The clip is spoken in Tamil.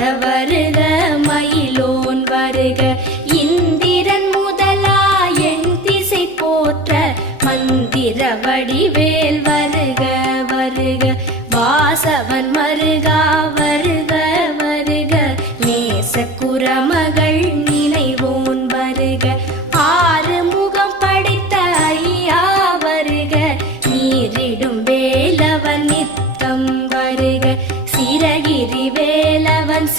வருக மயிலோன் வருக இந்திரன் முதலா என் திசை போற்ற மந்திர வடிவேல் வருக வருக வாசவன் மருகா வருக